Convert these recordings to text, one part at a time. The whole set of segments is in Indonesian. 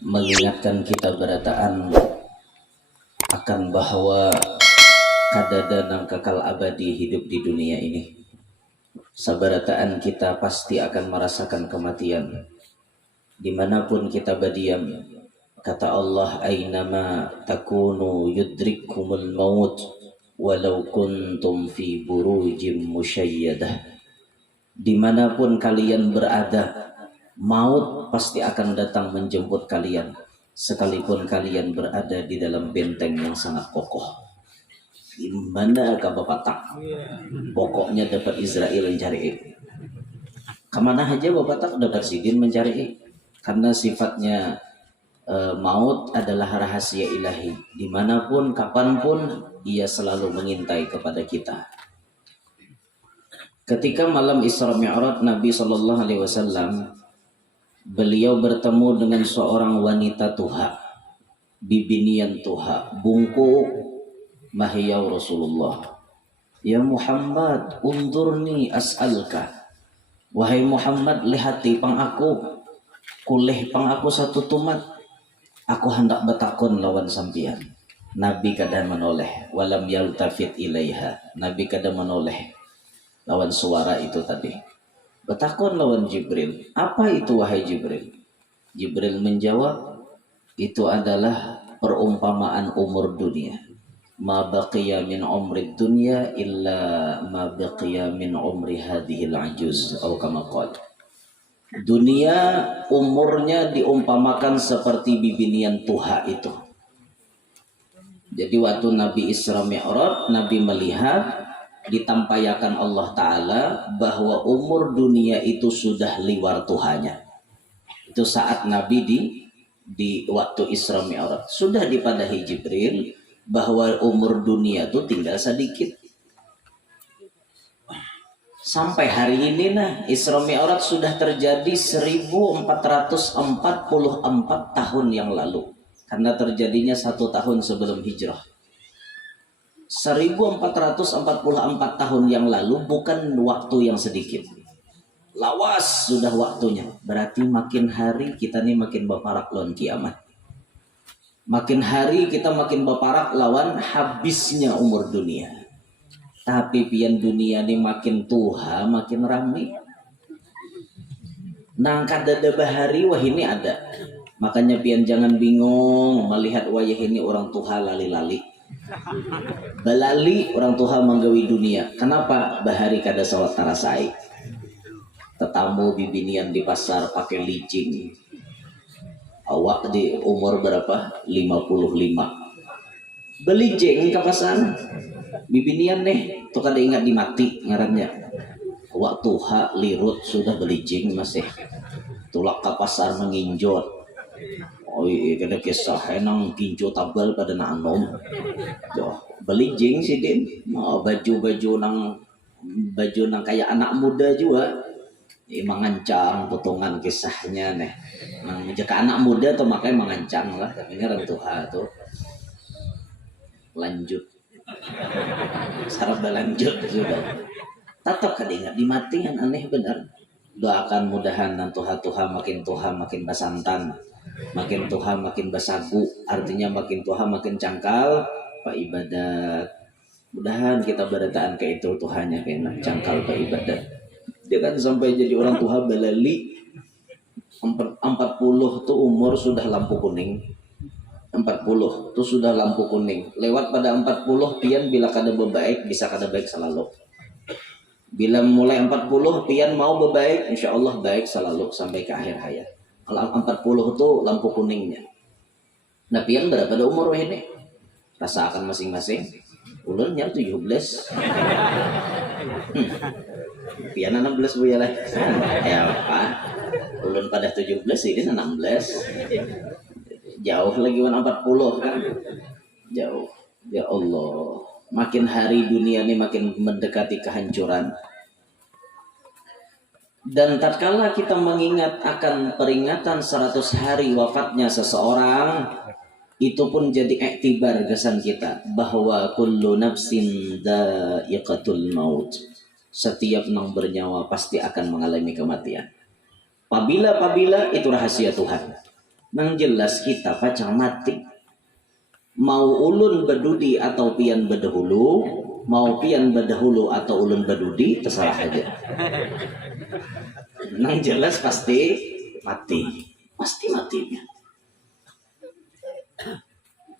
mengingatkan kita berataan akan bahwa kadada nang kekal abadi hidup di dunia ini. Sabarataan kita pasti akan merasakan kematian. Dimanapun kita berdiam, kata Allah, ainama takunu yudrikkumul maut walau kuntum fi burujim musyayyadah. Dimanapun kalian berada, maut pasti akan datang menjemput kalian, sekalipun kalian berada di dalam benteng yang sangat kokoh. Di mana agak bapak tak? Pokoknya dapat Israel mencari. Kemana aja bapak tak dapat sidin mencari. Karena sifatnya maut adalah rahasia ilahi. Dimanapun, kapanpun, ia selalu mengintai kepada kita. Ketika malam Isra Mi'raj Nabi SAW, beliau bertemu dengan seorang wanita tuha, bibinian tuha, bungku mahiyau Rasulullah. Ya Muhammad, undurni as'alka. Wahai Muhammad, lihati pang aku, kulih pang aku satu tumat. Aku hendak bertakun lawan sampian. Nabi kadang menoleh, walam yaltafit ilaiha. Nabi kadang menoleh lawan suara itu tadi. Bertakun lawan Jibril. Apa itu wahai Jibril? Jibril menjawab, itu adalah perumpamaan umur dunia. Ma baqiya min umri dunya illa ma baqiya min umri hadhil ajuz. Atau kama qala. Dunia umurnya diumpamakan seperti bibinian tuha itu. Jadi waktu Nabi Isra Mi'raj, Nabi melihat ditampayakan Allah Ta'ala bahwa umur dunia itu sudah liwar tuhanya. Itu saat Nabi di waktu Isra Mi'raj sudah dipadahi Jibril bahwa umur dunia itu tinggal sedikit. Sampai hari ini Isra Mi'raj sudah terjadi 1444 tahun yang lalu. Karena terjadinya 1 tahun sebelum hijrah. 1444 tahun yang lalu bukan waktu yang sedikit. Lawas sudah waktunya. Berarti makin hari kita nih makin berparak lawan kiamat. Makin hari kita makin berparak lawan habisnya umur dunia. Tapi pian dunia ini makin tuha, makin rame. Nangkat dada bahari, wah ini ada. Makanya pian jangan bingung melihat wajah ini orang tuha lali-lali. Balali orang tuha menggawi dunia. Kenapa? Bahari kada sawat tarasai. Tetamu bibinian di pasar pakai licin. Awak di umur berapa? 55. Beli jeng ke pasar. Bibinian tuh kada ingat dimati ngarannya. Awak tuha lirut sudah beli jeng masih. Tulak ke pasar menginjot. Oh iya kada kisah enang ginjo tabal pada nanom. Beli jeng sih din. Baju nang kayak anak muda juga. Mengancang potongan kisahnya Nang jika anak muda tuh makanya mengancang lah. Tapi ini orang tuha tuh lanjut. Sarap lanjut sudah. Tetap kada ingat dimati yang aneh benar. Doakan mudahan nan tuha makin basantan. Makin tuha makin basagu. Artinya makin tuha makin cangkal pak ibadat. Mudahan kita berataan ke itu Tuhanya kena cangkal pak ibadat. Jangan sampai jadi orang tuha balali 40 tuh umur sudah lampu kuning. 40 tuh sudah lampu kuning. Lewat pada 40 pian bila kada bebaik bisa kada baik selalu. Bila mulai 40 pian mau bebaik insya Allah baik selalu sampai ke akhir hayat. Kalau 40 tuh lampu kuningnya. Nah pian berapa pada umur ini? Rasakan masing-masing. Ulunnya 17. Pian 16 bu ya lah. Ya apa? Ulun pada 17 ini 16. Jauh lagi 40 kan. Jauh. Ya Allah. Makin hari dunia ini makin mendekati kehancuran. Dan tatkala kita mengingat akan peringatan 100 hari wafatnya seseorang, itu pun jadi iktibar kesan kita bahwa kullu nafsin dha'iqatul maut. Setiap nang bernyawa pasti akan mengalami kematian. Pabila itu rahasia Tuhan. Nang jelas kita pacang mati. Mau ulun bedudi atau pian bedahulu, mau pian bedahulu atau ulun bedudi, terserah aja. Nang jelas pasti mati. Pasti matinya.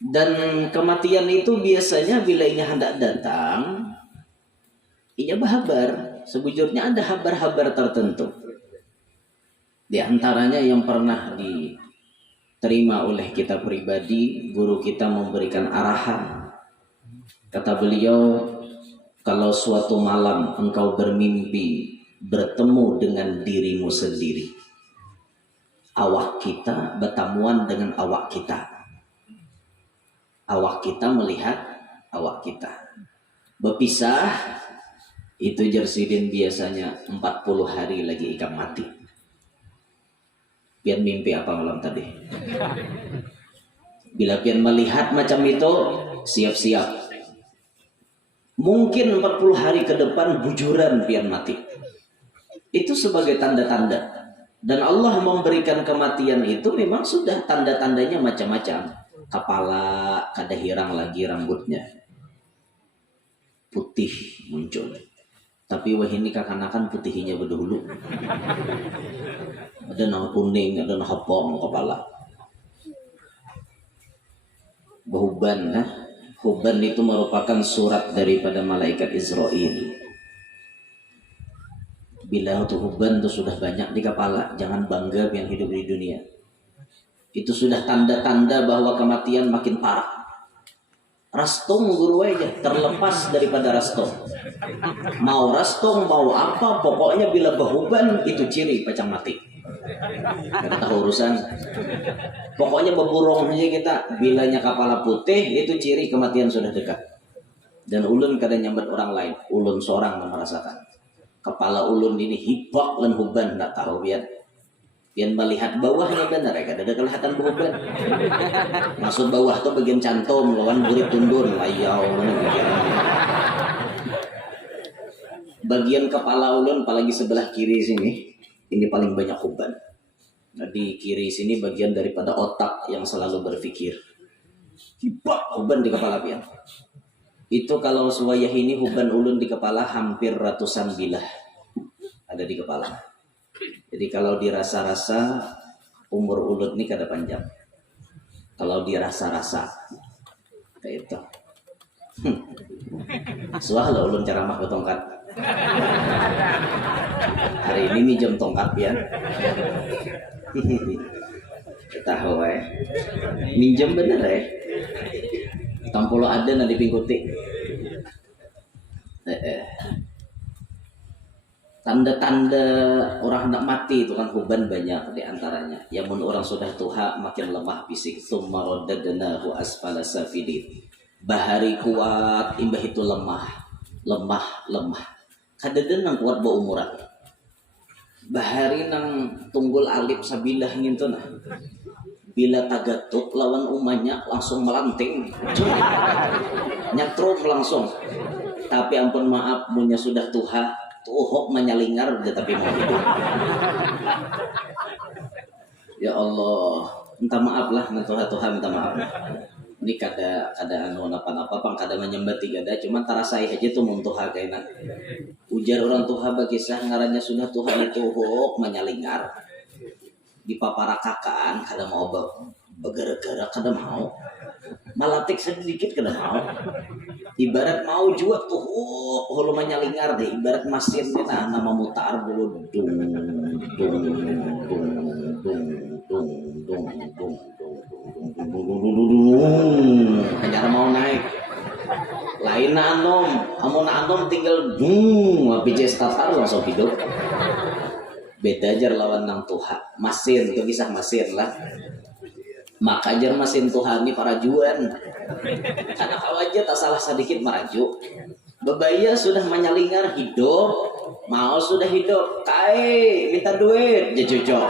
Dan kematian itu biasanya bila ia hendak datang, ia berhabar. Sebujurnya ada habar-habar tertentu. Di antaranya yang pernah diterima oleh kita pribadi, guru kita memberikan arahan. Kata beliau, kalau suatu malam engkau bermimpi bertemu dengan dirimu sendiri, awak kita bertemuan dengan awak kita. Awak kita melihat awak kita. Berpisah, itu jersidin biasanya 40 hari lagi ikam mati. Pian mimpi apa malam tadi? Bila pian melihat macam itu, siap-siap. Mungkin 40 hari ke depan bujuran pian mati. Itu sebagai tanda-tanda. Dan Allah memberikan kematian itu memang sudah tanda-tandanya macam-macam. Kepala kada hirang lagi rambutnya, putih muncul. Tapi wah ini kakanakan putihnya berdahulu. Ada nama kuning, ada nama hopong kepala. Huban, nah. Huban itu merupakan surat daripada malaikat Israel. Bila itu huban itu sudah banyak di kepala, jangan bangga yang hidup di dunia. Itu sudah tanda-tanda bahwa kematian makin parah. Rastong guru aja, terlepas daripada rastong. Mau rastong, mau apa, pokoknya bila behuban itu ciri pacang mati. Kita tahu urusan. Pokoknya beburung aja kita, bilanya kepala putih itu ciri kematian sudah dekat. Dan ulun kadang nyambat orang lain, ulun seorang merasakan. Kepala ulun ini hibak dan huban, tak tahu biar. Yang melihat bawahnya benar ya, ada kelihatan beban. Maksud bawah tuh bagian cantum, lawan burit tundun, layau. Bagian kepala ulun, apalagi sebelah kiri sini, ini paling banyak huban. Nah, di kiri sini bagian daripada otak yang selalu berpikir. Hibak huban di kepala pian. Itu kalau suwayah ini huban ulun di kepala hampir ratusan bilah ada di kepala. Jadi kalau dirasa-rasa umur ulut ini kada panjang. Kalau dirasa-rasa kayak itu. Suah lah ulun ceramah ke tongkat. Hari ini minjem tongkat ya. Tahu ya. Minjem bener ya. Tampolo ada nanti pingkuti. Tanda-tanda orang hendak mati itu kan huban banyak di antaranya. Yang mun orang sudah tuha makin lemah fisik. Tsumma raddadnahu asfala safilin. Bahari kuat imbah itu lemah. Kadeden nang kuat bawa umuran. Bahari nang tunggul alip sabilah gitu nah. Bila tagatuk lawan umanya langsung melanting. Nyatrum langsung. Tapi ampun maaf munya sudah tuha. Tuhok menyalingar tetapi mau hidup. Ya Allah, minta maaf lah, Tuhan minta maaf. Ini kada anu napa-napa, pang kada menyembah tiga dah, cuma tarasai aja tuh muntuha kayaknya. Ujar orang tuha bakisah ngarannya sudah Tuhan itu tuhok menyalingar. Di paparakakan kada mau begera-gera kada mau. Malatik sedikit kada mau. Ibarat mau juga tuh hulu menyalingar deh, ibarat mesin kita nama mutar dulu dung hanya mau naik lain anom tinggal biji starter langsung hidup. Beda aja lawan nang tuha mesin itu kisah mesin lah. Maka ajar mesin Tuhan ini para juan. Karena kalau aja tak salah sedikit meraju. Bebaya sudah menyalingar hidup, mau sudah hidup, kai minta duit, dia cocok.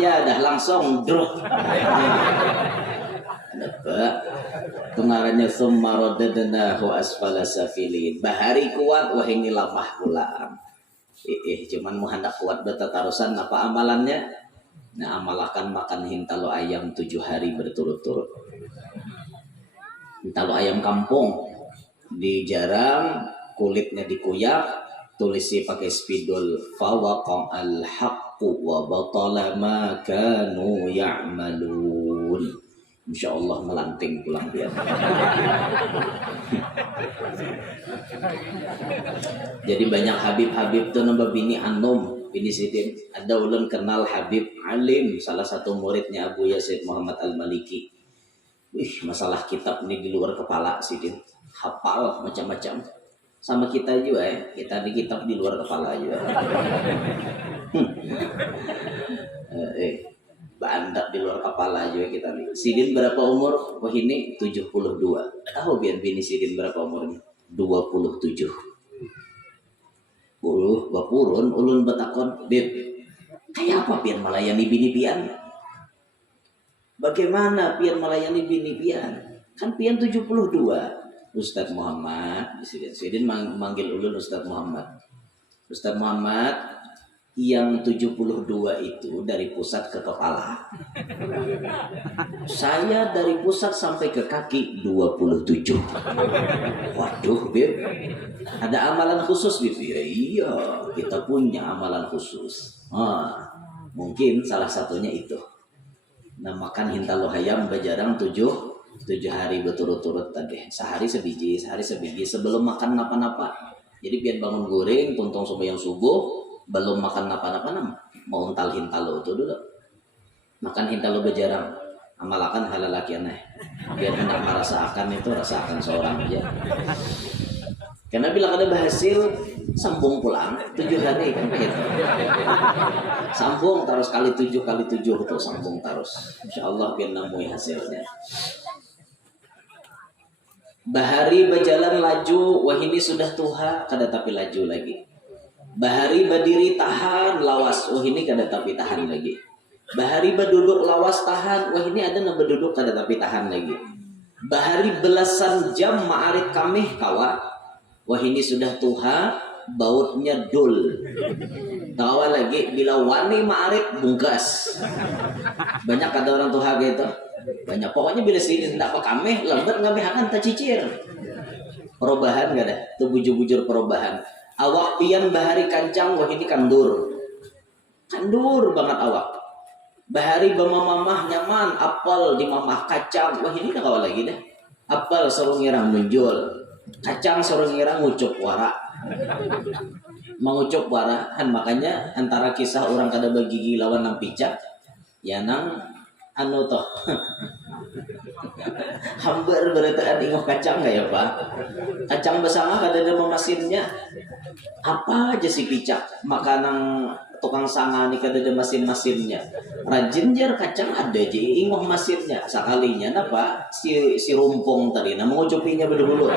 Iya, dah langsung drop. Kenapa? Pengarangnya tsumma raddadnahu asfala safilin. Bahari kuat, wah ini lemah pula. Cuman mau hendak kuat betatarusan apa amalannya? Nah, amalkan makan hintalo ayam 7 hari berturut-turut. Hintalo ayam kampung dijarang, kulitnya dikuyak, tulisi pakai spidol, fawaqa al-haqqu wa batala ma kanu ya'malun. Insyaallah melanting pulang dia. Jadi banyak Habib-habib tuh nambah bini Anum, bini Sidin. Ada ulun kenal Habib Alim, salah satu muridnya Abu Yazid Muhammad Al-Maliki. Wih, masalah kitab ini di luar kepala Sidin. Hafal macam-macam. Sama kita juga ya, kita di kitab di luar kepala juga. Bandak di luar kepala juga kita nih. Sidin berapa umur? Wah ini 72. Tahu biar bini Sidin berapa umurnya? 27. Bapurun ulun betakon, Bib, kayak apa pian melayani bini pian? Bagaimana pian melayani bini pian? Kan pian 72. Ustadz Muhammad, Sidin manggil ulun Ustadz Muhammad. Ustadz Muhammad, yang 72 itu dari pusat ke kepala. Saya dari pusat sampai ke kaki 27. Waduh, Bib. Ada amalan khusus, Bib? Ya, iya, kita punya amalan khusus. Mungkin salah satunya itu. Nah, makan hintalo hayam bejarang 7 hari berturut-turut tadi. Sehari sebiji sebelum makan napa-napa. Jadi biar bangun goreng, tuntung sembahyang subuh, belum makan napa-napa mau untal hintalo itu dulu. Makan hintalo bejarang. Amalakan halal laki aneh. Biar hendak merasakan itu, rasakan seorang aja. Karena bila ada berhasil, sambung pulang 7 hari kan gitu. Sambung terus kali 7 itu sambung terus. Insyaallah biar namui hasilnya. Bahari berjalan laju, wah ini sudah tuha, kada tapi laju lagi. Bahari berdiri tahan, lawas, wah ini kada tapi tahan lagi. Bahari berduduk lawas tahan, wah ini ada yang berduduk kada tapi tahan lagi. Bahari belasan jam ma'arit kamih kawa, wah ini sudah tuha, bautnya dul. Kawa lagi bila wani ma'arit bungkas. Banyak ada orang tuha gitu. Banyak, pokoknya bila sini tidak apa kami lambat ngambil akan tercicir. Perubahan gak ada, itu bujur-bujur perubahan. Awak pian bahari kancang, wah ini kandur banget awak. Bahari bama-mamah nyaman, apel di mamah kacang, wah ini dah kawal lagi dah. Apel suruh ngirang muncul, kacang suruh ngirang ngucup wara. Mengucup warahan, makanya antara kisah orang kada begigi lawan nang picak, ya nang anu toh hampir berataan ingoh kacang gak ya Pak? Kacang bersama kada ada mesinnya. Apa aja si picak makanan tukang sanga nih kada ada mesinnya. Rajin jar kacang ada aja ingoh mesinnya sekalinya napa si rumpung tadi nah mengucupinya berdulu.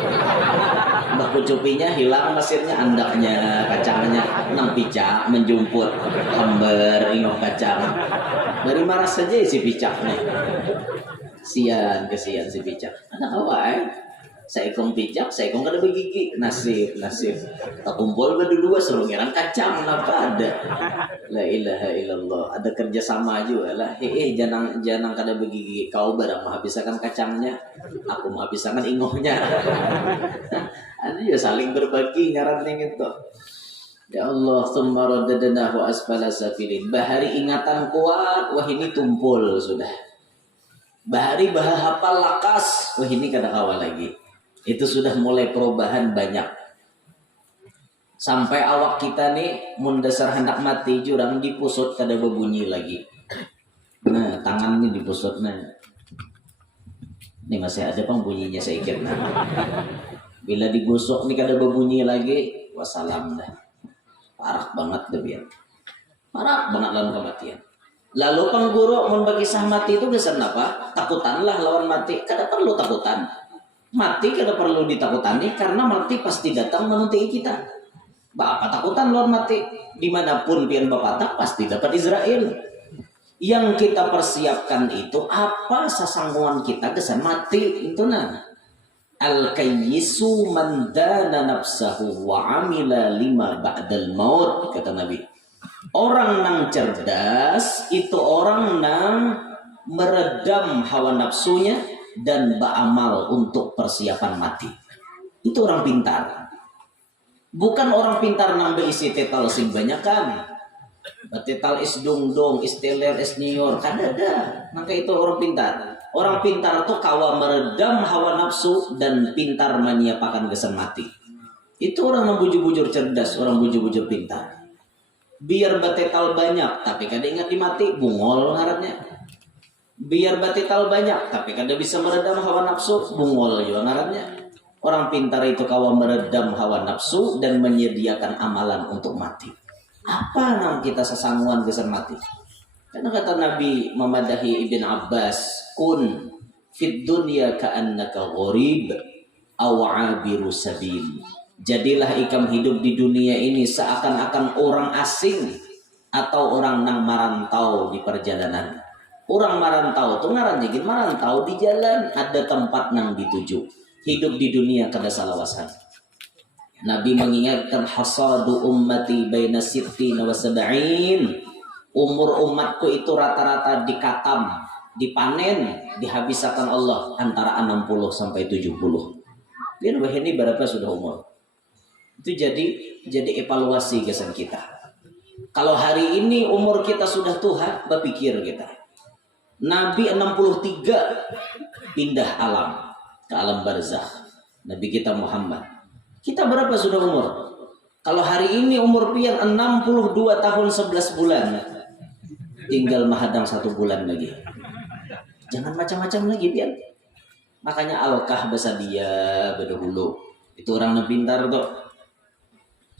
Mbak kucupinya hilang mesinnya andaknya kacangnya nang picak menjumput hambar ingoh kacang. Dari marah saja si picak nih. Kesian si picak. Anak awak seekong picak, seekong kada begigi. Nasib. Tak kumpul berdua suruh ngiran kacang napa ada. La ilaha illallah. Ada kerjasama juga lah. Jangan kada begigi. Kau barang menghabiskan kacangnya, aku menghabiskan ingohnya. Ada ya saling berbagi ngaran yang itu. Ya Allah, tsumma radadnahu asfala safilin. Bahari ingatan kuat, wah ini tumpul sudah. Bahari hafal lakas, wah ini kada kawal lagi. Itu sudah mulai perubahan banyak. Sampai awak kita nih mundasar hendak mati jurang dipusut kada berbunyi lagi. Nah, tangannya dipusut nah. Ini masih ada pang bunyinya saya kira. Bila digosok nih kada berbunyi lagi, wassalam dah. Parah banget debian. Parah banget lawan kematian. Lalu pengguru mun bagi sah mati itu kesan apa? Takutanlah lawan mati. Kada perlu takutan. Mati kada perlu ditakutani karena mati pasti datang menunti kita. Apa takutan lawan mati? Dimanapun pian bapatak pasti dapat Israel. Yang kita persiapkan itu apa sasangguan kita kesan mati itu nah. Al-kayyisu man dana nafsahu wa amila lima ba'dal maut kata Nabi. Orang nang cerdas itu orang nang meredam hawa nafsunya dan beramal untuk persiapan mati. Itu orang pintar. Bukan orang pintar nang beisi tetal sing banyak kan. Tetal is dong, is teler, is nyor. Kan ada. Maka itu orang pintar. Orang pintar itu kawa meredam hawa nafsu dan pintar menyiapkan kesan mati. Itu orang yang bujur-bujur cerdas, orang bujur-bujur pintar. Biar batetal banyak, tapi kada ingat dimati, bungol ngarannya. Biar batetal banyak, tapi kada bisa meredam hawa nafsu, bungol juga ngarannya. Orang pintar itu kawa meredam hawa nafsu dan menyediakan amalan untuk mati. Apa nang kita sesangguan kesan mati? Karena kata Nabi memadahi Ibn Abbas, kun fid dunya ka'annaka gharib aw 'abiru sabil. Jadilah ikam hidup di dunia ini seakan-akan orang asing atau orang nang marantau di perjalanan. Orang marantau tuh ngarannya gini, marantau di jalan ada tempat nang dituju. Hidup di dunia kada salawasan. Nabi mengingatkan hasadu ummati baina sittin wa sab'in. Umur umatku itu rata-rata dikatam, dipanen, dihabiskan Allah antara 60 sampai 70. Biar ini berapa sudah umur? Itu jadi evaluasi kesan kita. Kalau hari ini umur kita sudah tua, berpikir kita. Nabi 63 pindah alam ke alam barzakh. Nabi kita Muhammad. Kita berapa sudah umur? Kalau hari ini umur pian 62 tahun 11 bulan. Tinggal mahadang 1 bulan lagi. Jangan macam-macam lagi pian. Makanya alkah bahasa dia berdahulu. Itu orang yang pintar tuh.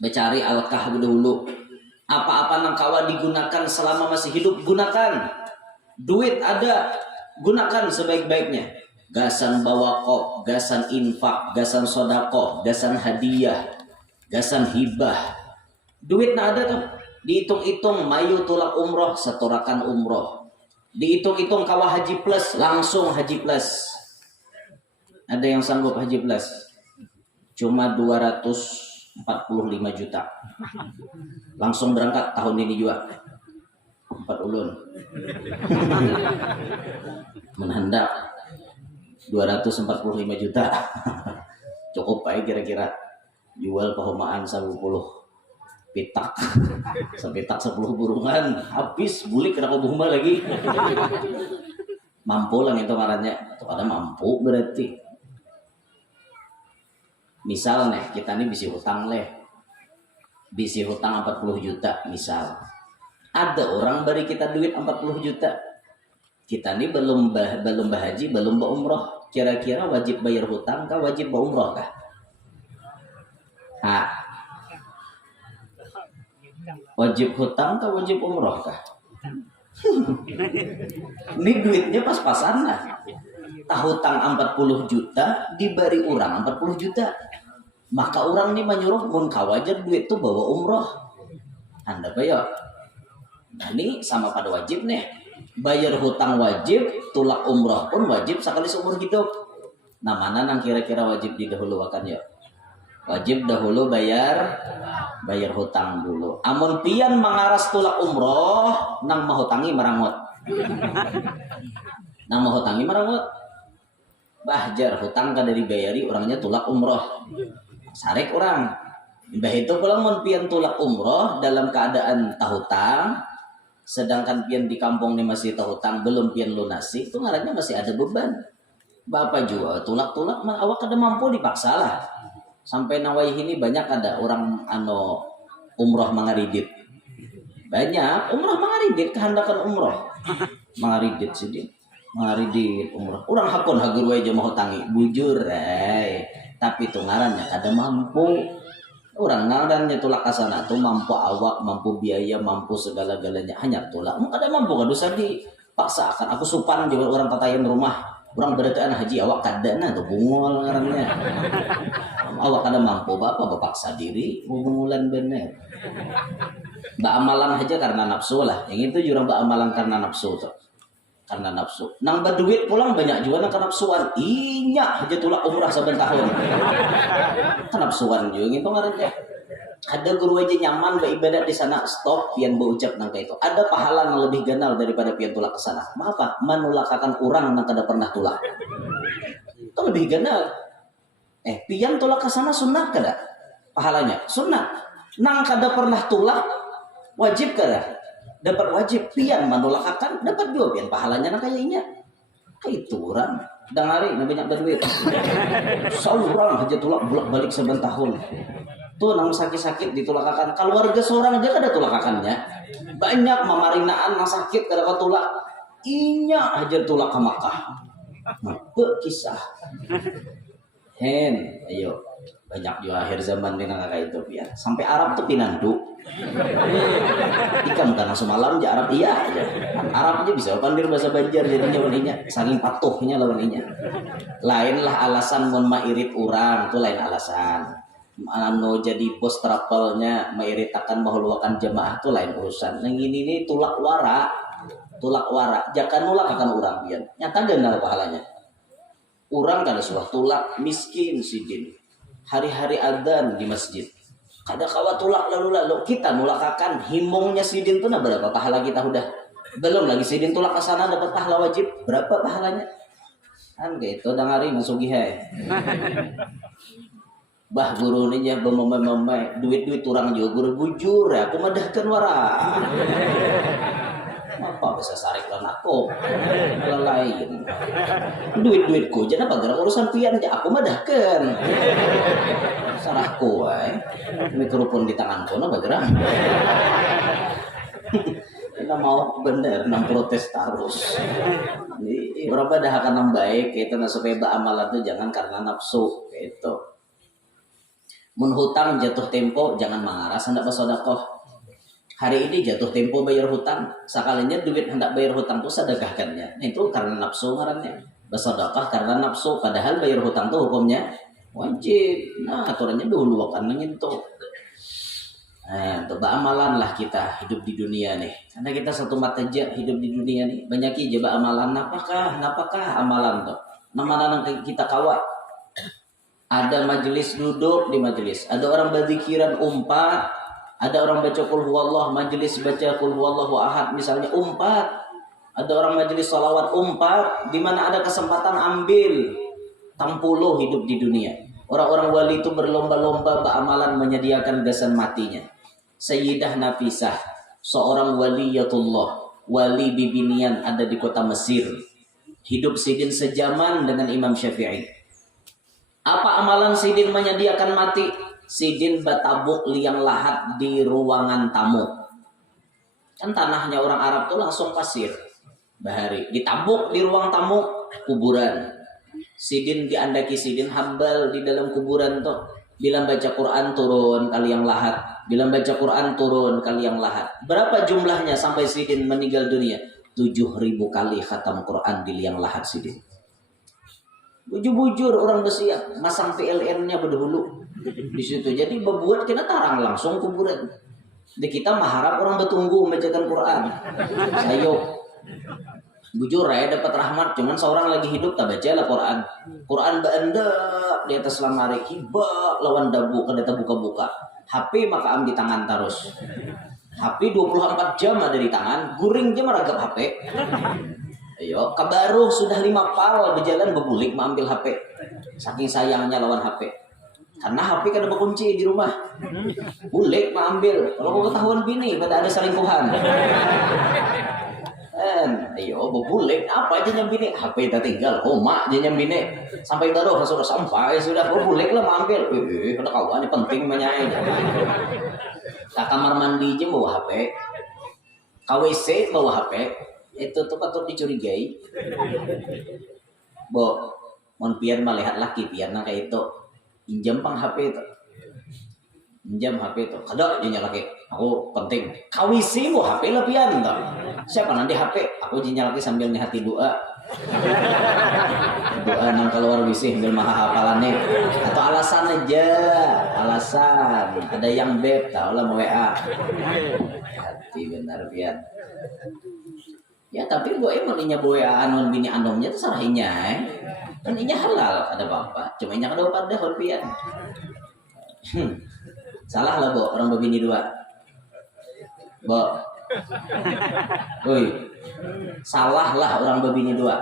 Mencari alkah berdahulu. Apa-apa nang kawa digunakan selama masih hidup, gunakan. Duit ada, gunakan sebaik-baiknya. Gasan bawako, gasan infak, gasan sodako, gasan hadiah, gasan hibah. Duit na ada tuh. Dihitung-hitung mayu tulak umroh, setorakan umroh. Dihitung-hitung kawa haji plus, langsung haji plus. Ada yang sanggup haji plus? Cuma 245 juta. Langsung berangkat tahun ini juga. 4 ulun. Menhendak 245 juta. Cukup baik kira-kira. Jual pehomaan 10 pitak. Sepitak 10 burungan. Habis bulik kena buhuma lagi. Mampu lah itu ngarannya. Itu ada mampu berarti. Misal nih, kita ini bisi hutang leh. Bisi hutang 40 juta misal. Ada orang beri kita duit 40 juta. Kita ini belum bahaji, belum berumroh. Kira-kira wajib bayar hutang kah, wajib berumroh kah? Wajib hutang kah, wajib umroh kah? Ini duitnya pas-pasan lah. Hutang 40 juta diberi orang 40 juta. Maka orang ini menyuruh mun kawajar duit tuh bawa umroh. Anda bayar. Nah ini sama pada wajib nih. Bayar hutang wajib, tulak umroh pun wajib sekali seumur hidup. Nah mana nang kira-kira wajib didahulukan ya? Wajib dahulu bayar hutang dulu. Amun pian mengaras tulak umroh nang mahutangi merangut. Nang mahutangi merangut. Bahjar hutang kada dibayari orangnya tulak umroh. Sarek orang. Bah itu pulang mun pian tulak umroh dalam keadaan tahutang, sedangkan pian di kampung ini masih tahutang belum pian lunasi, itu ngarannya masih ada beban. Bapak juga tulak-tulak awak kada mampu dipaksa lah. Sampai nawai ini banyak ada orang umroh mangaridit. Banyak umroh mangaridit kehendakan umroh. Mangaridit sih. Mangaridit umroh. Orang hakon hagur wae aja mau tangi bujur tapi itu ngarannya kada mampu. Orang ngarannya tulak kasana tuh mampu awak, mampu biaya, mampu segala-galanya hanya tulak. Kada mampu kada usah dipaksakan. Aku supan juga orang tatayan rumah. Orang berataan haji awak kada na tuh bungol ngarannya. Awak kada mampu bapak paksa diri bungulan bener. Ba amalan aja karena nafsu lah. Yang itu jurang ba amalan karena nafsu tuh. Karena nafsu. Nang berduit pulang banyak juga nang kenapsuan. Inya aja tulak umrah saben tahun. Kenapsuan juga gitu ngarannya. Ada guru aja nyaman beribadat di sana, stop pian berucap nang itu. Ada pahala yang lebih ganal daripada pian tulak ke sana. Apa? Menulakakan orang nang kada pernah tulak. Itu lebih ganal. Pian tulak ke sana sunat kada? Pahalanya sunat. Nang kada pernah tulak wajib kada? Dapat wajib. Pian menulakakan dapat juga pian pahalanya nang kayaknya. Kayak itu orang. Dangari na banyak berduit. Seorang aja tulak bolak-balik 7 tahun. Tuh nang sakit-sakit ditulakakan. Keluarga seorang aja kada tulakakannya. Banyak mamarinaan nang sakit kada tulak. Inya aja tulak ke Makkah. Kisah. Ayo. Banyak juga akhir zaman di nang itu pian. Sampai Arab tuh pinandu. Ikam kan langsung malam di Arab iya aja. Arab aja bisa pandir bahasa Banjar jadinya waninya saling patuhnya lawaninya. Lainlah alasan mun mairit urang tuh lain alasan. Anu jadi bos travelnya mairitakan mahulwakan jamaah tuh lain urusan. Nang ini tulak wara jangan nolak akan urang pian. Nyata genal pahalanya. Urang kada suah tulak miskin sidin. Hari-hari adzan di masjid. Kada kawa tulak lalu kita nulakakan himungnya sidin tuh nah berapa pahala kita udah. Belum lagi sidin tulak ke sana dapat pahala wajib. Berapa pahalanya? Kan gitu dangari masugi he. Bah guru ini nya mememai duit-duit orang juga guru bujur ya aku madahkan wara. Apa bisa sarik lan aku lain duit-duitku jadi apa gerak urusan pian aja aku madahkan sarahku mikrofon di tanganku nah bergerak kita mau bener nang protes terus berapa dah akan baik itu nah supaya amalan tuh jangan karena nafsu gitu. Mun hutang jatuh tempo jangan mengarah hendak bersedekah. Hari ini jatuh tempo bayar hutang, sekalinya duit hendak bayar hutang tuh sedekahkannya. Nah, itu karena nafsu ngarannya. Bersedekah karena nafsu, padahal bayar hutang tuh hukumnya wajib. Nah, aturannya dulu akan menyentuh. Nah, untuk beramalan lah kita hidup di dunia nih. Karena kita satu mata aja hidup di dunia nih. Banyak aja beramalan. Napakah amalan tuh? Nama kita kawat. Ada majelis duduk di majelis. Ada orang berzikiran umpat. Ada orang baca qul huwallah, majelis baca qul huwallahu ahad misalnya umpat. Ada orang majelis salawat umpat. Di mana ada kesempatan ambil. Tampulo hidup di dunia. Orang-orang wali itu berlomba-lomba beramalan menyediakan gasan matinya. Sayyidah Nafisah, seorang waliyatullah, wali bibinian ada di kota Mesir. Hidup sidin sejaman dengan Imam Syafi'i. Apa amalan sidin menyediakan mati? Sidin batabuk liang lahat di ruangan tamu. Kan tanahnya orang Arab tuh langsung pasir. Bahari ditabuk di ruang tamu kuburan. Sidin diandaki sidin hambal di dalam kuburan tuh. Bila baca Quran turun kali yang lahat. Bila baca Quran turun kali yang lahat. Berapa jumlahnya sampai sidin meninggal dunia? 7.000 kali khatam Quran di liang lahat sidin. Bujur-bujur orang bersiap masang PLN-nya berdahulu di situ. Jadi berbuat kena tarang langsung kuburan. Di kita mengharap orang bertunggu membacakan Quran. Sayo bujur dapat rahmat, cuman seorang lagi hidup tak baca lah Quran. Quran beendap di atas lemari hibak lawan dabu kada buka-buka. HP maka am di tangan terus. HP 24 jam ada di tangan, guring je meragap HP. Ayo, kabaruh sudah 5 pal berjalan bebulik mengambil HP. Saking sayangnya lawan HP. Karena HP kan ada berkunci di rumah. Bulik mengambil. Kalau kau ketahuan bini, pada ada selingkuhan. Ayo, bebulik. Apa aja nyam bini? HP tak tinggal. Oh, mak aja nyam bini. Sampai baru sudah sampai sudah bebulik lah mengambil. Ada kawan penting menyai. Ke kamar mandi aja bawa HP. KWC bawa HP. Itu tuh patut dicurigai. Bo, mon pian melihat laki pian nang kayak itu. Injam pang HP itu. Injam HP itu. Kada dia laki. Aku penting. Kawisi mo HP lah pian tuh. Siapa nanti HP? Aku jinya laki sambil nihati doa. Doa nang keluar bisi sambil maha hafalannya. Atau alasan aja. Alasan. Ada yang beb tau lah mau WA. Hati benar pian. Ya tapi gue emang inya boya anon bini anomnya itu sarahinya kan inya halal ada bapak cuma inya kada pada horpian Salah lah Bo, orang berbini dua. Bo. Woi. Salah lah orang berbini dua.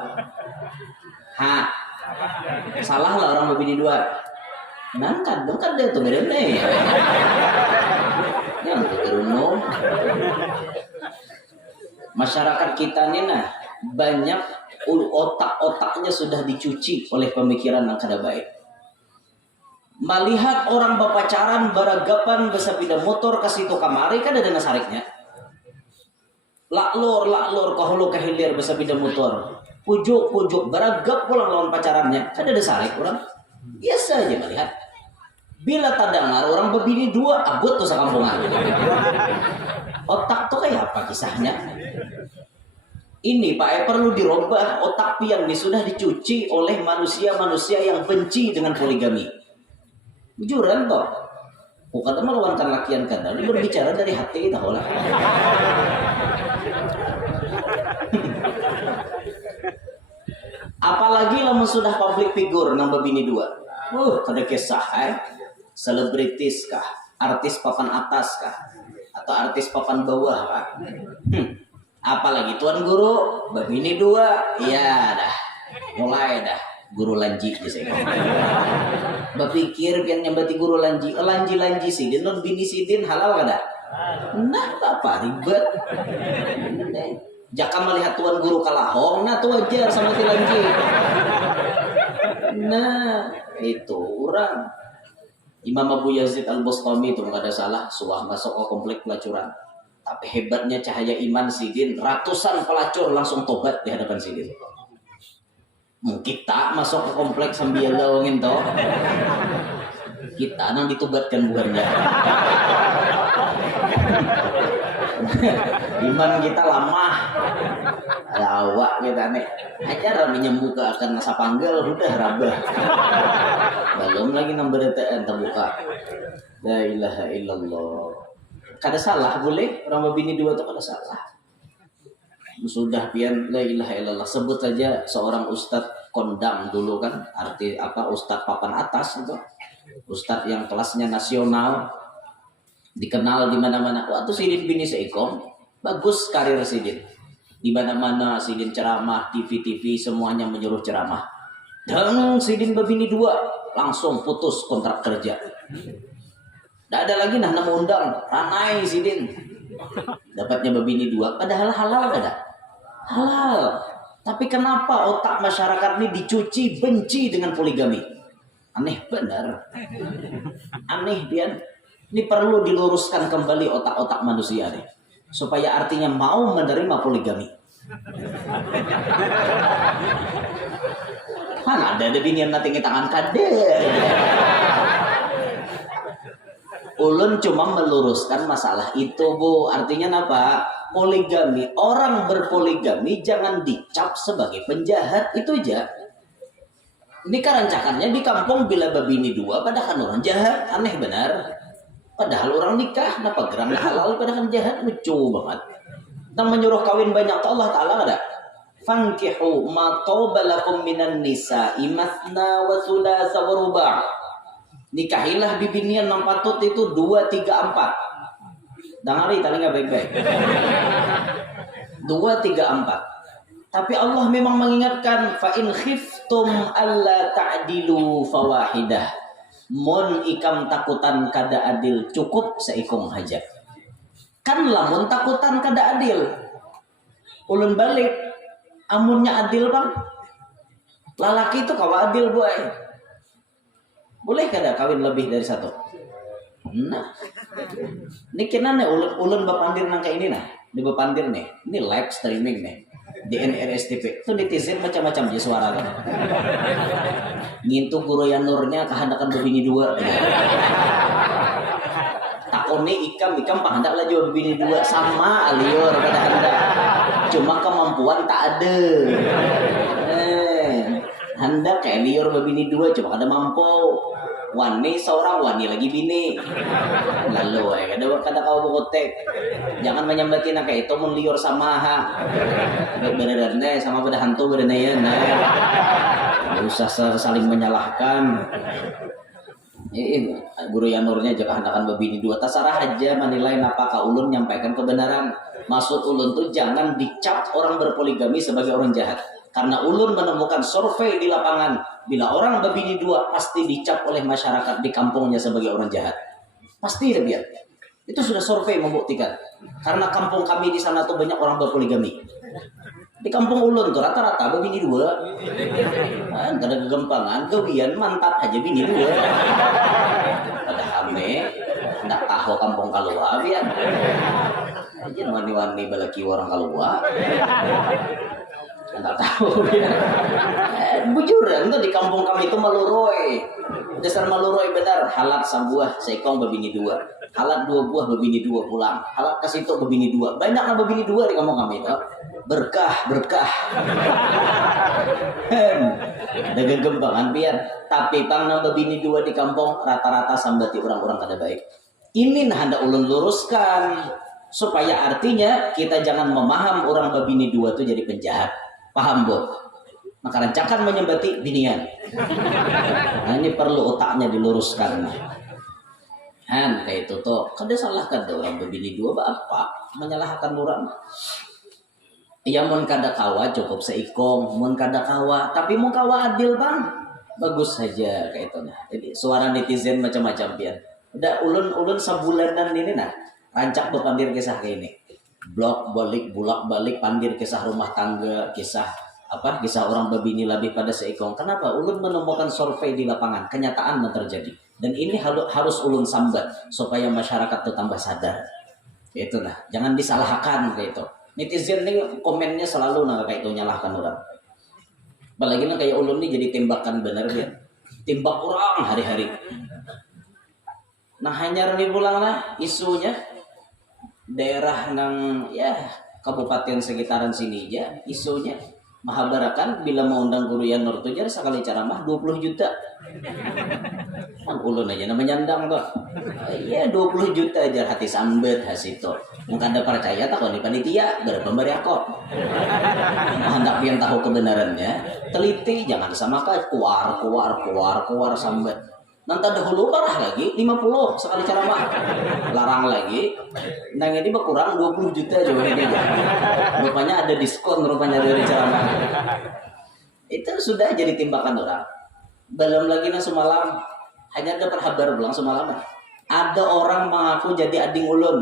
Ha. Salah lah orang berbini dua. Nangkat dia tuh beda nih. Yang beruno. Masyarakat kita nih nah banyak otak-otaknya sudah dicuci oleh pemikiran yang kada baik. Melihat orang berpacaran beragapan bersepeda motor ke situ kamari kan ada nasariknya. Laklor kahulu kahilir bersepeda motor. Pujuk beragap pulang lawan pacarannya. Kan ada sarik orang. Biasa aja melihat. Bila tak dengar orang berbini dua abut tuh sekampungan. Otak tuh kayak apa kisahnya? Ini Pak perlu dirubah otak pian ini sudah dicuci oleh manusia-manusia yang benci dengan poligami. Jujuran toh. Bukan melawankan lakian kadang ini berbicara dari hati kita lah. Apalagi lamun sudah public figure nang berbini dua. Kada kisah selebritis kah, artis papan atas kah, atau artis papan bawah kah? Apalagi tuan guru berbini dua, iya dah, mulai dah guru lanji biasanya. Berpikir pian nyambati guru lanji sidin non bini sidin halal kada? Nah apa ribet? Jaka melihat tuan guru kalahong, nah tuh wajar sama ti lanji. Nah itu orang. Imam Abu Yazid Al-Bustami itu nggak ada salah, suah masuk ke komplek pelacuran. Tapi hebatnya cahaya iman sidin, ratusan pelacur langsung tobat di hadapan sidin. Kita masuk ke komplek sambil lawangin toh, kita nang ditubatkan bukannya. Iman kita lemah, lawak kita nih. Acara menyembuka akan nasa panggil udah rabah. Belum lagi nomor DTN terbuka. La ilaha illallah. Kada salah boleh orang berbini dua itu kada salah. Sudah pian la ilaha illallah sebut saja seorang ustadz kondang dulu kan arti apa ustadz papan atas itu. Ustadz yang kelasnya nasional dikenal di mana-mana. Waktu sidin bini seikom bagus karir sidin. Di mana-mana sidin ceramah, TV semuanya menyuruh ceramah. Dan sidin berbini dua langsung putus kontrak kerja. Tidak ada lagi nah nemu undang ranai sidin. Dapatnya berbini dua padahal halal kada? Halal. Tapi kenapa otak masyarakat ini dicuci benci dengan poligami? Aneh benar. Aneh pian. Ini perlu diluruskan kembali otak-otak manusia nih. Supaya artinya mau menerima poligami. Mana ada binian nanti tangan kader. Ulun cuma meluruskan masalah itu Bu. Artinya apa? Poligami. Orang berpoligami jangan dicap sebagai penjahat. Itu aja. Ini kerancakannya di kampung bila berbini dua padahal orang jahat. Aneh benar. Padahal orang nikah, kenapa gerang halal padahal jahat, lucu banget. Tentang menyuruh kawin banyak Allah Ta'ala ada. Fankihu ma tawbalakum minan nisa'i mathna wa thulatha wa ruba'. Nikahilah bibinian yang patut itu 2, 3, 4. Dengari telinga baik-baik. 2, 3, 4. Tapi Allah memang mengingatkan fa in khiftum alla ta'dilu fawahidah. Mon ikam takutan kada adil cukup seikong hajat. Kan lamun takutan kada adil. Ulun balik. Amunnya adil bang. Lalaki itu kawa adil boy. Boleh kada kawin lebih dari satu? Nah. Ini kena nih ulun bapandir nang kayak ini nah. Di bapandir nih. Ini live streaming nih. Di NRSTP itu netizen macam-macam aja suara kan. Ngintu guru yang nurnya kehendakan berbini dua. Takone ikam pahendak lah juga berbini dua sama aliur pada hendak. Cuma kemampuan tak ada. Hendak kayak liur berbini dua cuma ada mampu. Wani seorang wani lagi bini. Lalu kada kau bokotek. Jangan menyambati nak itu mun liur sama ha. Bener-bener sama pada hantu bener ya. Nah. Usah saling menyalahkan. Guru Yanurnya juga hendakan babini dua tasarah aja menilai apakah ulun nyampaikan kebenaran. Maksud ulun tuh jangan dicap orang berpoligami sebagai orang jahat. Karena ulun menemukan survei di lapangan, bila orang babini dua pasti dicap oleh masyarakat di kampungnya sebagai orang jahat. Pasti ya biar. Itu sudah survei membuktikan. Karena kampung kami di sana tuh banyak orang berpoligami. Di kampung ulun tuh rata-rata bini dua. Kan ada kegempangan, gawian mantap aja bini dua. Ada hame, ndak tahu kampung kalua biar. Aja wani-wani balaki orang kalua. Ndak tahu biar. Bujuran tuh di kampung kami itu maluroi. Dasar maluroi benar, halat sebuah seekong babini dua. Halat 2 buah babini 2 pulang. Halat kasih itu babini 2. Banyak lah babini 2 di kampung kami itu. Berkah. Dagang gembangan biar. Tapi pang nambah bini 2 di kampung rata-rata sambati orang-orang kada baik. Ini nah hendak ulun luruskan supaya artinya kita jangan memaham orang babini 2 itu jadi penjahat. Paham, Bu? Maka rancakan menyembati binian. Nah, ini perlu otaknya diluruskan. Kayak itu tuh. Kada salahkan orang babini 2 apa? Menyalahkan orang. Ya mun kada kawa cukup seikong, mun kada kawa, tapi mun kawa adil bang, bagus saja kayak itu nah. Jadi suara netizen macam-macam pian. Udah ulun sebulanan ini nah, rancak berpandir kisah kayak ini. Blok bulak balik pandir kisah rumah tangga, kisah orang babini lebih pada seikong. Kenapa? Ulun menemukan survei di lapangan, kenyataan yang terjadi. Dan ini harus ulun sambat supaya masyarakat itu tambah sadar. Itu nah, jangan disalahkan kayak itu. Netizen ini komennya selalu kayak itu nyalahkan orang. Apalagi kayak ulun nih jadi tembakan bener dia. Tembak orang hari-hari. Nah hanya nih pulang lah isunya daerah nang ya kabupaten sekitaran sini aja isunya Mahabarakan bila mau undang Guru Yanur tuh jadi sekali ceramah 20 juta. Kan ulun aja namanya nyandang tuh. Iya 20 juta aja hati sambet hasito. Mungkin ada percaya tak kalau di panitia berapa bari aku. Hendak yang tahu kebenarannya, teliti jangan samakan keluar sambet. Nanti dahulu parah lagi 50 sekali ceramah. Larang lagi. Nang ini berkurang 20 juta juga ini. Rupanya ada diskon rupanya dari ceramah. Itu sudah jadi timbakan orang. Belum lagi semalam hanya ada perhabar belang semalam. Ada orang mengaku jadi ading ulun.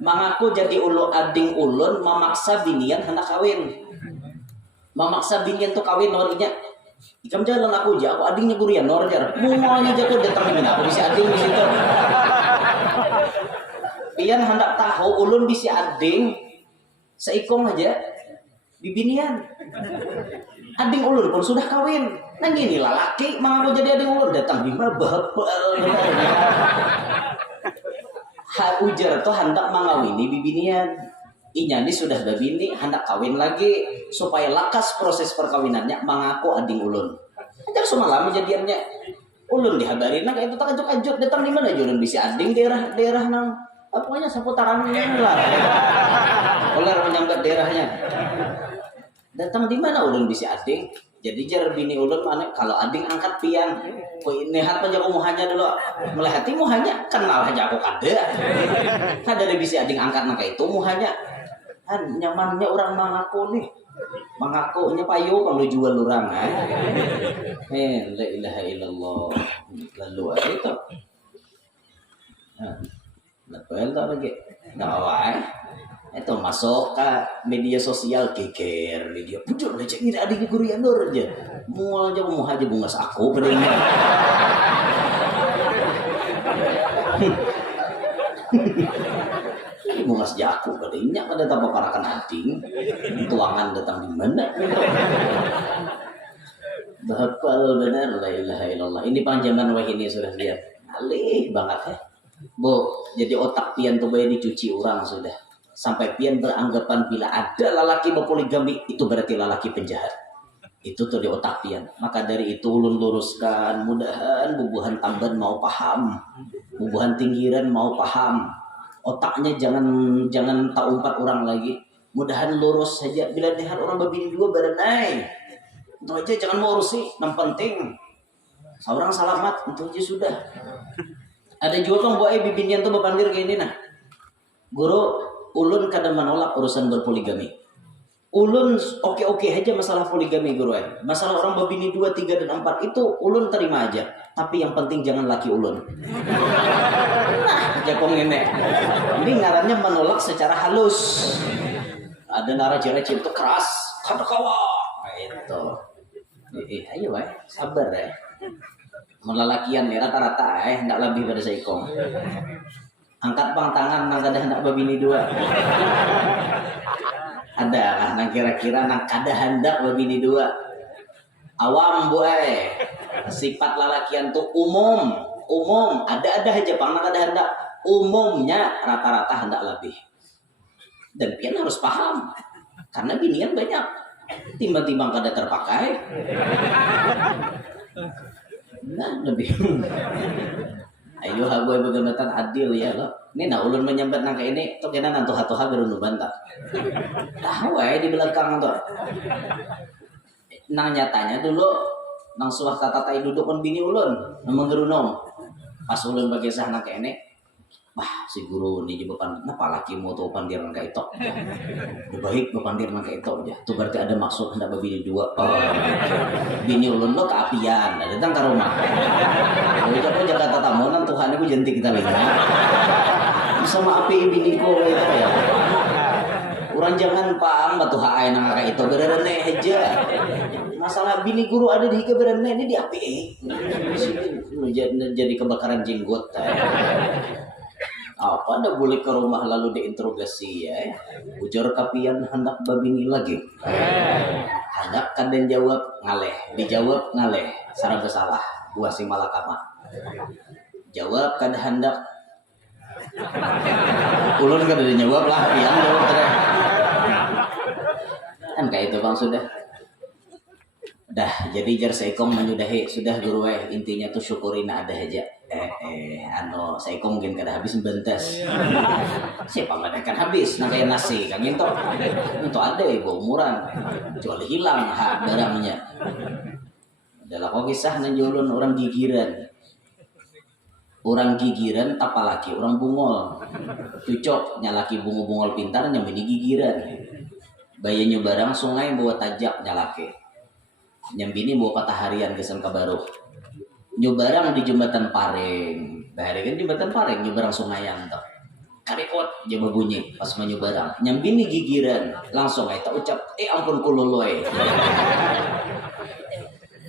Mengaku jadi ading ulun memaksa binian hendak kawin. Memaksa binian tuh kawin nomornya. Ikam jalan aku adingnya Guru Yanur jar. Muanya jago datang ini aku bisa ading di situ. Pian hendak tahu ulun bisa ading seikong aja bibinian. Ading ulun pun sudah kawin. Nah gini lah laki mengaku jadi ading ulun datang di mana bahapel. Ujar tuh hendak mengawini bibinian. Inyani sudah babini hendak kawin lagi supaya lakas proses perkawinannya mengaku ading ulun. Ajar semalam kejadiannya ulun dihabarin nah kayak itu tak kajuk datang di mana ulun bisa ading daerah nang pokoknya seputarannya lah. Ular menyambat daerahnya. Datang di mana ulun bisa ading. Jadi jar bini ulun mana kalau ading angkat pian. Kok nehat aja muhanya dulu. Melihati muhanya kenal aja aku kada bisa ading angkat nang kayak itu muhanya. Kan nyamannya orang mengaku nih. Mengakunya payu kalau jual orang la ilaha illallah. Lalu itu. Lepas itu lagi. Itu masuk ke media sosial geger video. Bujur aja ini adiknya Guru Yanur aja. Mual aja mau aja bungas aku pada ini. Bungas jaku pada ini pada tanpa parakan ading. Tuangan datang di mana? Bahapal benar la ilaha illallah. Ini panjangan wah ini sudah lihat. Alih banget ya. Bu, jadi otak pian tuh bayar dicuci orang sudah. Sampai pian beranggapan bila ada lelaki berpoligami itu berarti lelaki penjahat. Itu tuh di otak pian. Maka dari itu ulun luruskan, mudahan bubuhan tamban mau paham. Bubuhan tinggiran mau paham. Otaknya jangan tak umpat orang lagi. Mudahan lurus saja. Bila lihat orang babini 2 berenai. Itu aja jangan mau urusi, yang penting Seorang salamat itu aja sudah. Ada juga kan buat bibinian tuh bepandir kayak ini nah. Guru ulun kadang menolak urusan berpoligami. Ulun oke-oke aja masalah poligami guru. Masalah orang berbini 2, 3 dan 4 itu ulun terima aja. Tapi yang penting jangan laki ulun. Nah, jakong ini. Ini ngarannya menolak secara halus. Ada narasi-narasi itu keras, kata kawa. Itu. Ayo sabar ya. Melalakian ya rata-rata hendak lebih pada seikong. Angkat pang tangan nang kada hendak babini 2. Ada lah nang kira-kira nang kada hendak babini 2. Awam sifat lalakian tuh umum ada aja pang nang kada hendak. Umumnya rata-rata hendak lebih. Dan pian harus paham karena binian banyak. Timbang-timbang kada terpakai. Nah, lebih. Ayo hagoy begamatan adil ya lo. Ini nah ulun menyambat nang ini tuh kena nantu hatuha gerunduban tak. Tahu di belakang tuh. Nang nyatanya dulu nang suah tata duduk kon bini ulun nang gerunong. Pas ulun bagesah nang kene. Wah, si guru ni juga kenapa laki mau tuh pandir nang itu. Udah baik pandir nang itu aja. Tuh berarti ada maksud hendak babini 2. Bini ulun lo keapian, datang ke rumah. Kalau jaga tatamu nang Tuhan iku jentik kita lihat. Sama api bini ko itu ya. Urang jangan pang batu haai nang kakak itu berene aja. Masalah bini guru ada di berene ini di api. Jadi kebakaran jenggot. Apa anda boleh ke rumah lalu diinterogasi ya? Ujar kapian hendak babini lagi. Hendak kadang jawab ngaleh, dijawab ngaleh, sarang bersalah, buah si malakama. Jawab kada hendak. Ulun kada dijawab lah, pian jawab kada. Kan kayak itu bang sudah. Dah, jadi jar seikong menyudahi sudah guru intinya tuh syukurin ada aja. Seikong mungkin kada habis bentas. Siapa kan habis nah kayak nasi kan itu. Itu ada ibu umuran. Kecuali hilang barangnya. Adalah kok kisah nanjulun orang gigiran. Orang gigiran apalagi orang bungol. Cucok nyalaki bungo-bungol pintar nyambini gigiran. Bayanya barang sungai bawa tajak nyalaki. Nyambini bawa pataharian kesan kabaru. Nyobarang di jembatan Pareng. Bahari kan jembatan Pareng nyobarang sungayan toh. Karikot jaba bunyi pas menyobarang. Nyambini gigiran langsung eta ucap ampun kuloloy.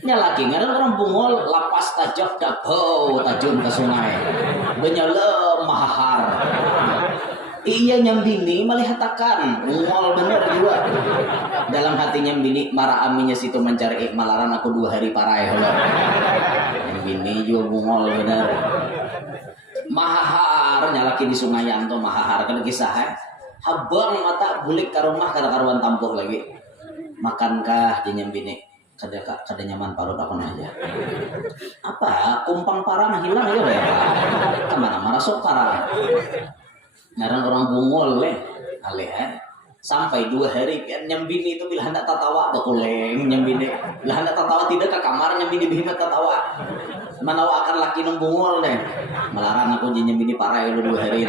Nyalaki ngaran orang bungol lapas tajak dak tajun ke sungai. Benyala mahar. Iya nyambini malihatakan ngol bener juga. Dalam hati nyambini marah aminnya situ mencari malaran aku 2 hari parai hola. Nyambini juga bungol bener. Mahar nyalaki di sungai yanto mahar kan kisah habang mata bulik ke rumah kada karuan tampuh lagi. Makankah dia nyambini kada nyaman parut aku aja. Apa kumpang parang hilang ya ya. Kemana marasok parang. Ngaran orang bungol aleh sampai 2 hari kan nyambini itu bila hendak tatawa bekuleng nyambini bila hendak tatawa tidak ke kamar nyambini bihinat tatawa mana akan laki nang bungol melarang aku nyambini parah itu 2 hari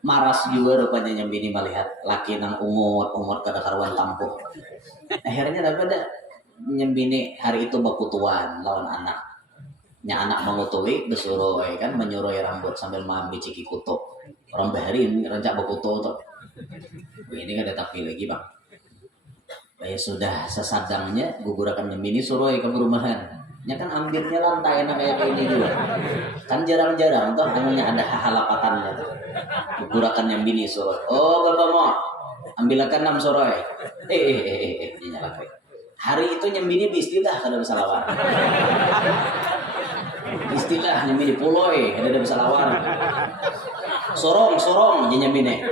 maras juga rupanya nyambini melihat laki nang umur kada karuan tampuh akhirnya dapat nyambini hari itu bakutuan lawan anak mengutui disuruh kan menyuruh rambut sambil mambi ciki kutuk orang baharin rancak bakutu tuh ini kan ada tapi lagi bang ya sudah sesadangnya gugurakan nyembini suruh ke perumahan nya kan ambilnya lantai enak kayak ini juga kan jarang-jarang tuh namanya ada halapatannya tuh gugurakan nyembini suruh oh bapak mau ambilakan 6 suruh nyalakai hari itu nyembini biistilah kada bersalawat istilah nyembini puloy ada bersalawat sorong nyembini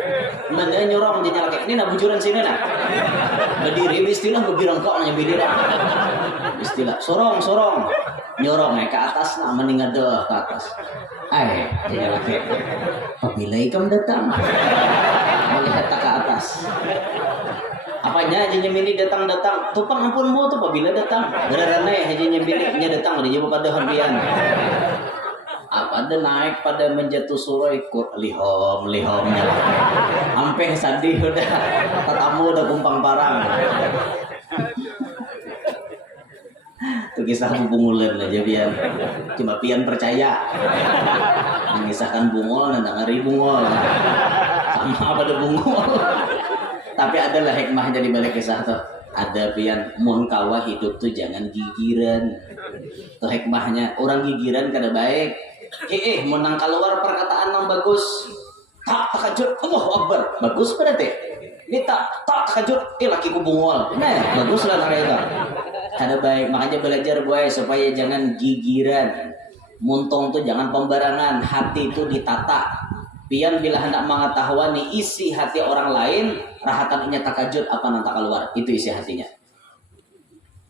mana nyorong nyalake ini nak bujuran sini nak berdiri istilah gebirang kok nyembini dah istilah sorong nyorong ke atas nak meninggal deh ke atas nyalake apabila ikam datang melihat ke atas Apanya aja nyemini datang tuh pengampunmu tuh apabila datang beneran aja nyemini datang dia pada hadian apa ada naik pada menjatuh suroi lihomnya sampai sadih udah tatamu udah kumpang parang itu kisah bungulan aja biar cuma pian percaya mengisahkan bungol dan ngari bungol sama pada bungol tapi adalah hikmahnya di balik kisah tuh ada pian mun kawa hidup tuh jangan gigiran tuh hikmahnya orang gigiran kada baik menang keluar perkataan yang bagus tak takajud Allahu Akbar bagus pada teh ini tak takajud laki ku bungol nah bagus lah kayak itu kada baik makanya belajar boy supaya jangan gigiran muntong tuh jangan pembarangan hati itu ditata pian bila hendak mengetahui isi hati orang lain rahatannya takajud apa nanti keluar itu isi hatinya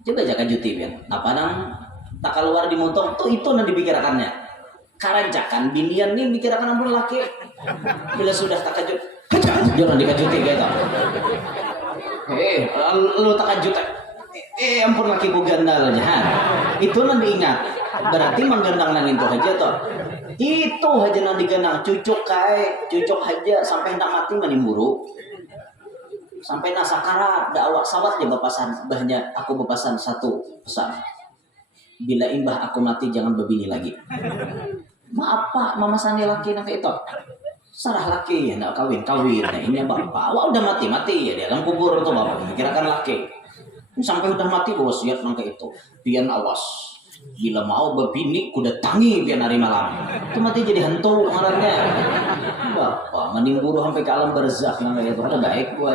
coba jaga juti pian apa nang tak keluar di muntong tuh itu nanti dipikirkannya karancakan binian nih mikirakan ampun laki bila sudah takajud jangan dikajuti gitu lu takajud ampun laki ku gandal aja itu nanti ingat berarti menggandang nang itu aja toh itu aja nanti gandang cucuk aja sampai hendak mati manimburu sampai nasakara dakwah sawat dia bepasan bahnya aku bepasan satu pesan bila imbah aku mati jangan berbini lagi maaf pak mama sani laki nak itu sarah laki ya nak kawin nah ini bapak awak udah mati ya di dalam kubur tuh bapak kirakan laki sampai udah mati wasiat nangka itu pian awas bila mau berbini kuda tangi pian hari malam itu mati jadi hantu ngarannya bapak menimburu sampai ke alam barzakh nangka itu ada baik gue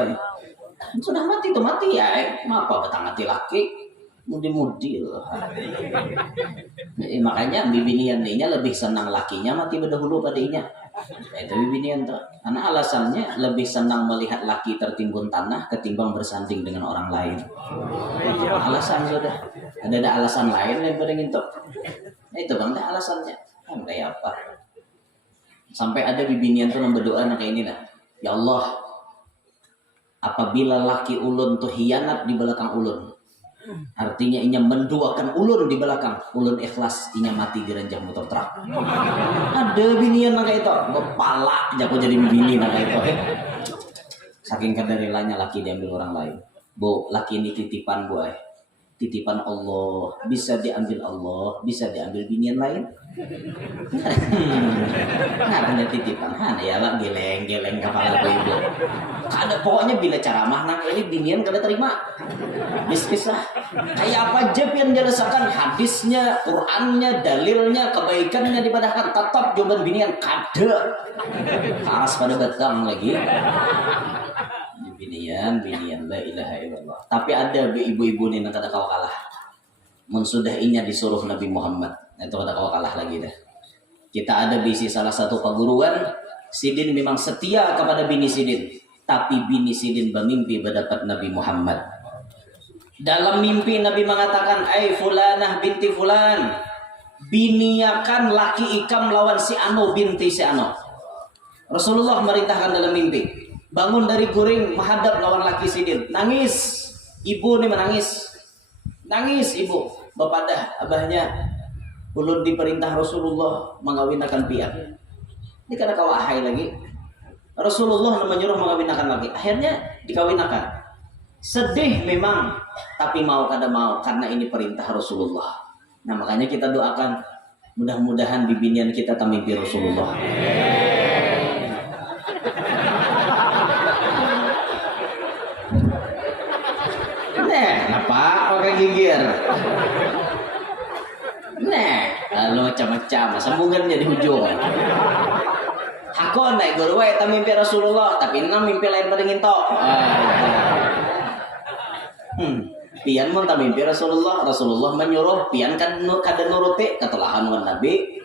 sudah mati tuh mati ya apa betang mati laki mudi-mudi loh. Makanya bibinian nya lebih senang lakinya mati berdahulu pada inya. Itu bibinian tuh. Karena alasannya lebih senang melihat laki tertimbun tanah ketimbang bersanding dengan orang lain. Alasan sudah. Ada alasan lain yang pada gitu. Itu bang, alasannya. Kan kayak apa? Sampai ada bibinian tuh berdoa kayak ini nah. Ya Allah, apabila laki ulun tuh hianat di belakang ulun. Artinya inya menduakan ulun di belakang ulun ikhlas inya mati di ranjang motor truk ada binian naka itu kepala jago jadi bini naka itu saking kadarelanya laki diambil orang lain bu laki ini titipan bu titipan Allah bisa diambil Allah bisa diambil binian lain ada titipan ya lah geleng kepala ibu kada pokoknya bila ceramah nak ini binian kada terima bisnislah kayak apa aja yang jelasakan hadisnya Qurannya dalilnya kebaikannya dipadahkan tetap jawaban binian kada keras pada batang lagi binian la ilaha illallah tapi ada ibu-ibu nih kada kalah mun sudah inya disuruh Nabi Muhammad itu kada kalah lagi dah kita ada bisi salah satu perguruan Sidin memang setia kepada bini Sidin tapi bini Sidin bermimpi berdapat Nabi Muhammad dalam mimpi Nabi mengatakan fulanah binti fulan biniakan laki ikam lawan si Ano binti si Ano Rasulullah merintahkan dalam mimpi bangun dari guring menghadap lawan laki Sidin nangis ibu nih nangis ibu bapadah abahnya ulun diperintah Rasulullah mengawinkan pian ini kada kawahai lagi Rasulullah menyuruh mengawinkan lagi akhirnya dikawinkan sedih memang tapi mau kada mau karena ini perintah Rasulullah nah makanya kita doakan mudah-mudahan bibinian kita tamimpi Rasulullah kenapa pakai gigir lalu macam-macam sambungannya di ujung hakon naik guru tak mimpi Rasulullah tapi enam mimpi lain pada ngintok pian mun tak mimpi Rasulullah menyuruh pian kan kada nuruti ketelahan wan Nabi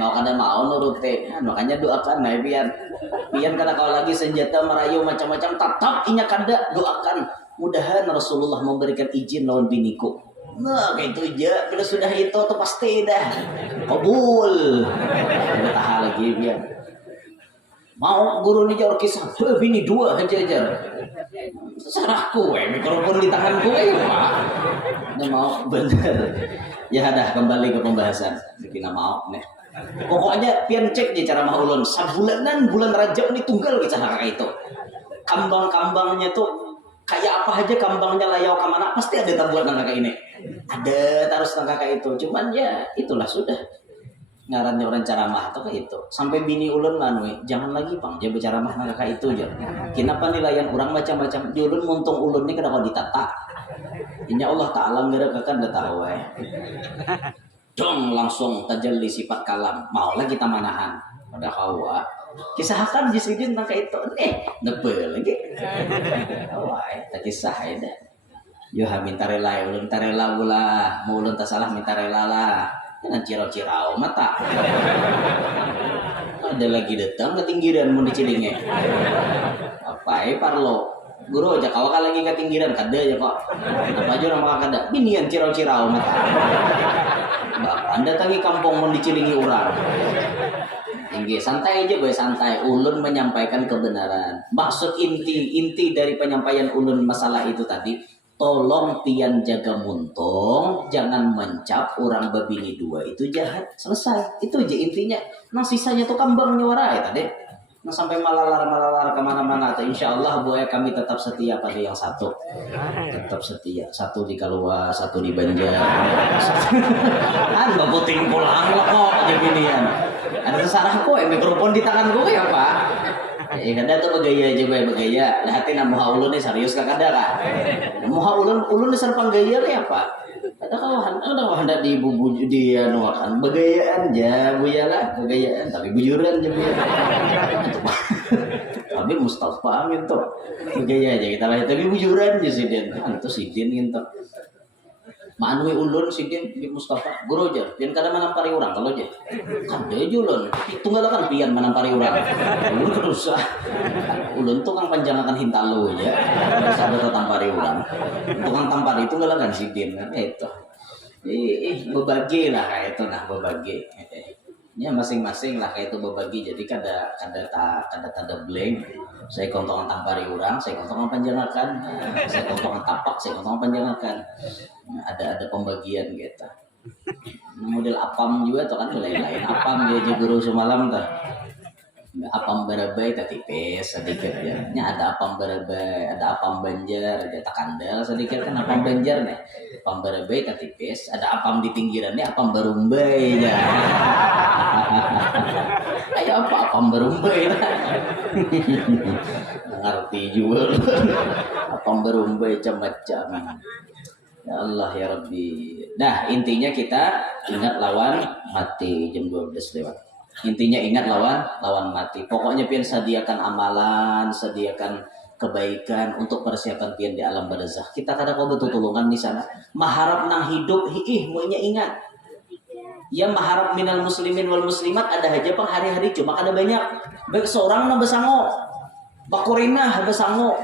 mau kada mau nuruti makanya doakan pian kada kau lagi senjata merayu macam-macam tetap inya kada doakan mudahan Rasulullah memberikan izin lawan biniku nah kayak itu aja bila sudah itu tuh pasti dah kabul udah tahan lagi biar Mau guru ni jauh kisah, bini dua hajar. Sarahku, mikrofon di tanganku, Pak. Nah, mau bener. Ya dah kembali ke pembahasan. Kita mau nih. Pokoknya pian cek je cara maulun. Sabulanan bulan Rajab ini tunggal kita kakak itu. Kambang-kambangnya tuh kayak apa aja kambangnya layau kemana pasti ada tabulan kakak ini. Ada terus kakak itu. Cuman ya itulah sudah. Ngarannya orang caramah atau kayak itu sampai bini ulun manui jangan lagi bang dia bicara mah kakak itu aja kenapa nilaian orang macam-macam di ulun muntung ulun ini kenapa ditata ini Allah Ta'ala ngeregakan udah tahu dong langsung tajalli sifat kalam maulah kita manahan pada kawa kisahkan jisidin tentang kayak itu nebel lagi tak kisah ada yo minta rela ulun minta rela pula mau ulun tak salah minta rela lah dengan cirau-cirau mata ada lagi datang ketinggiran mau dicilingnya apa parlo guru aja kau lagi ketinggiran kada aja kok apa aja orang kada binian cirau-cirau mata anda tangi kampung mau dicilingi orang tinggi santai aja boy santai ulun menyampaikan kebenaran maksud inti dari penyampaian ulun masalah itu tadi tolong pian jaga muntung, jangan mencap orang babini dua itu jahat. Selesai, itu aja intinya. Nah sisanya tuh kambang nyuara ya tadi. Nah sampai malalar kemana-mana. Insya Allah buaya kami tetap setia pada yang satu. Tetap setia. Satu di Kaluwa, satu di Banjar. Bapak puting pulang kok jadian. Ada terserah kok, mikrofon di tangan gue ya Pak. Kada tuh begaya aja begaya. Hati nama ulun nih serius kakak ada kak. Muha ulun dasar panggaya ya pak. Ada kawan hendak di bubu di nuakan begayaan aja buyalah begayaan tapi bujuran aja buya. Tapi Mustafa gitu begaya aja kita lah tapi bujuran aja sidin. Itu sidin gitu. Manui ulun sidin di Mustafa guru aja pian kada manampari orang kalau aja kan dia ulun tunggal kan pian manampari orang ulun kedusah ulun tukang panjangakan hintalo aja sadar tampari orang tukang tampari itu enggak kan sidin kan itu berbagi lah kayak itu nah berbagi ya masing-masing lah kayak itu berbagi jadi kada blank saya kontongan tampari orang saya kontongan panjangakan saya kontongan tapak saya kontongan panjangakan ada pembagian gitu model apam juga tuh kan lain-lain apam dia guru semalam tuh apam barabai tak tipis sedikit ya ini ada apam barabai ada apam banjar ada takandal sedikit kan apam banjar nih apam barabai tak tipis ada apam di pinggirannya apam barumbai ya kayak apa apam barumbai lah ngerti juga apam barumbai macam-macam. Ya Allah ya Rabbi. Nah intinya kita ingat lawan mati jam 12 lewat. Intinya ingat lawan mati. Pokoknya pian sediakan amalan, sediakan kebaikan untuk persiapan pian di alam barzakh. Kita kadang kau betul tulungan di sana. Maharap nang hidup maunya ingat. Ya maharap minal muslimin wal muslimat ada aja pang hari-hari cuma kada banyak. Baik seorang nang besango. Bakurinah besango.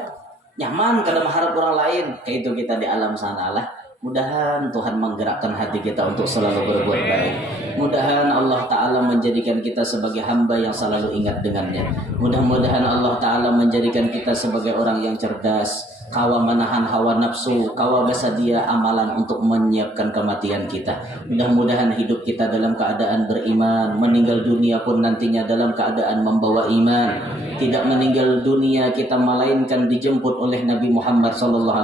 Nyaman kada mengharap orang lain kayak itu kita di alam sana lah mudahan Tuhan menggerakkan hati kita untuk selalu berbuat baik mudahan Allah Ta'ala menjadikan kita sebagai hamba yang selalu ingat dengannya mudah-mudahan Allah Ta'ala menjadikan kita sebagai orang yang cerdas kawa menahan hawa nafsu kawa bersedia amalan untuk menyiapkan kematian kita mudah-mudahan hidup kita dalam keadaan beriman meninggal dunia pun nantinya dalam keadaan membawa iman tidak meninggal dunia kita melainkan dijemput oleh Nabi Muhammad SAW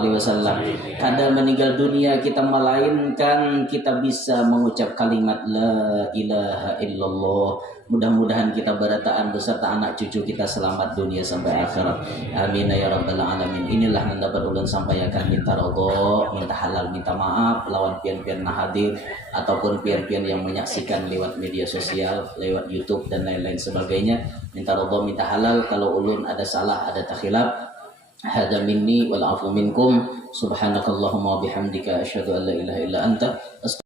kada meninggal dunia kita melainkan kita bisa mengucap kalimat la ilaha illallah mudah-mudahan kita berataan beserta anak cucu kita selamat dunia sampai akhirat amin ya rabbal alamin inilah yang dapat ulun sampaikan minta ridho minta halal minta maaf lawan pian-pian nah hadir ataupun pian-pian yang menyaksikan lewat media sosial lewat YouTube dan lain-lain sebagainya minta ridho minta halal kalau ulun ada salah ada takhilaf hada minni wal afu minkum subhanakallahumma bihamdika asyhadu an la ilaha illa anta